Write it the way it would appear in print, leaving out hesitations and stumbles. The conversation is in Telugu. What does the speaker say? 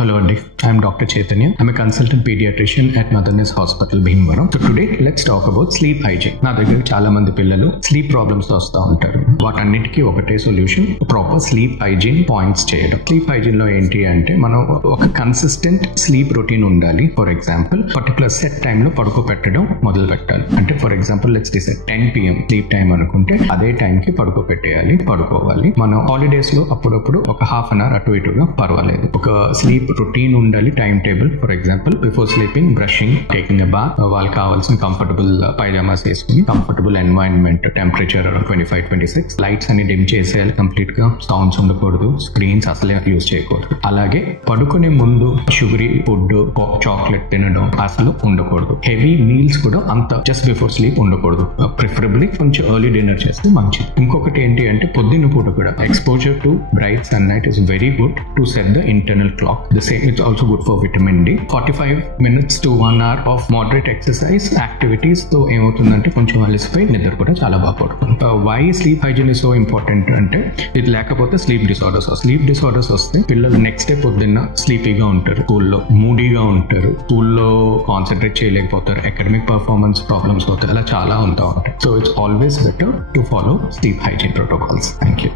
Hello Andy, I am Dr. Chaitanya. I am a consultant pediatrician at Mother's Hospital, Bhimavaram. So today let's talk about sleep hygiene. నా దగ్గర చాలా మంది పిల్లలు స్లీప్ ప్రాబ్లమ్స్ తో వస్తూ ఉంటారు. వాటన్నిటికీ ఒకటే solution, proper sleep hygiene points చేయడం. స్లీప్ హైజీన్ లో ఏంటి అంటే మనం ఒక కన్సిస్టెంట్ స్లీప్ రొటీన్ ఉండాలి. For example particular set time లో పడుకోబెట్టడం మొదలు పెట్టాలి. అంటే for example let's decide 10 PM sleep time అనుకుంటే అదే టైం కి పడుకోబెట్టేయాలి, పడుకోవాలి. మనం హాలిడేస్ లో అప్పుడప్పుడు ఒక హాఫ్ అన్ అవర్ అటు ఇటుగా పర్వాలేదు. ఒక స్లీప్ రొటీన్ ఉండాలి, time table. For example before sleeping brushing, taking a bath, వాళ్ళకి కావాల్సిన కంఫర్టబుల్ పైజామాస్ వేసుకుని కంఫర్టబుల్ ఎన్వైరన్మెంట్, టెంపరేచర్ 25-26, లైట్స్ అన్ని డిమ్ చేసేయాలి కంప్లీట్ గా, సౌండ్స్ ఉండకూడదు, స్క్రీన్స్ అసలే యూజ్ చేయకూడదు. అలాగే పడుకునే ముందు షుగరీ ఫుడ్, చాక్లెట్ తినడం అసలు ఉండకూడదు. హెవీ మీల్స్ కూడా అంత జస్ట్ బిఫోర్ స్లీప్ ఉండకూడదు. ప్రిఫరబుల్లీ కొంచెం ఎర్లీ డిన్నర్ చేస్తే మంచిది. ఇంకొకటి ఏంటి అంటే పొద్దున్న పూట కూడా exposure to bright sunlight is very good to set the internal clock. The same is also good for vitamin D. 45 minutes to 1 hour of moderate exercise activities తో ఏమవుతుందంటే కొంచెం అలసిపోయి నిద్ర కూడా చాలా బాగా పడుతుంది. Why sleep hygiene is so important అంటే ఇది లేకపోతే స్లీప్ డిసార్డర్స్ వస్తే పిల్లలు నెక్స్ట్ డే పొద్దున్న స్లీపీగా ఉంటారు, స్కూల్లో మూడీగా ఉంటారు, స్కూల్లో కాన్సన్ట్రేట్ చేయలేకపోతారు, అకాడమిక్ పర్ఫార్మెన్స్ ప్రాబ్లమ్స్ అవుతాయి, అలా చాలా ఉంటాయి. So it's always better to follow sleep hygiene protocols. Thank you.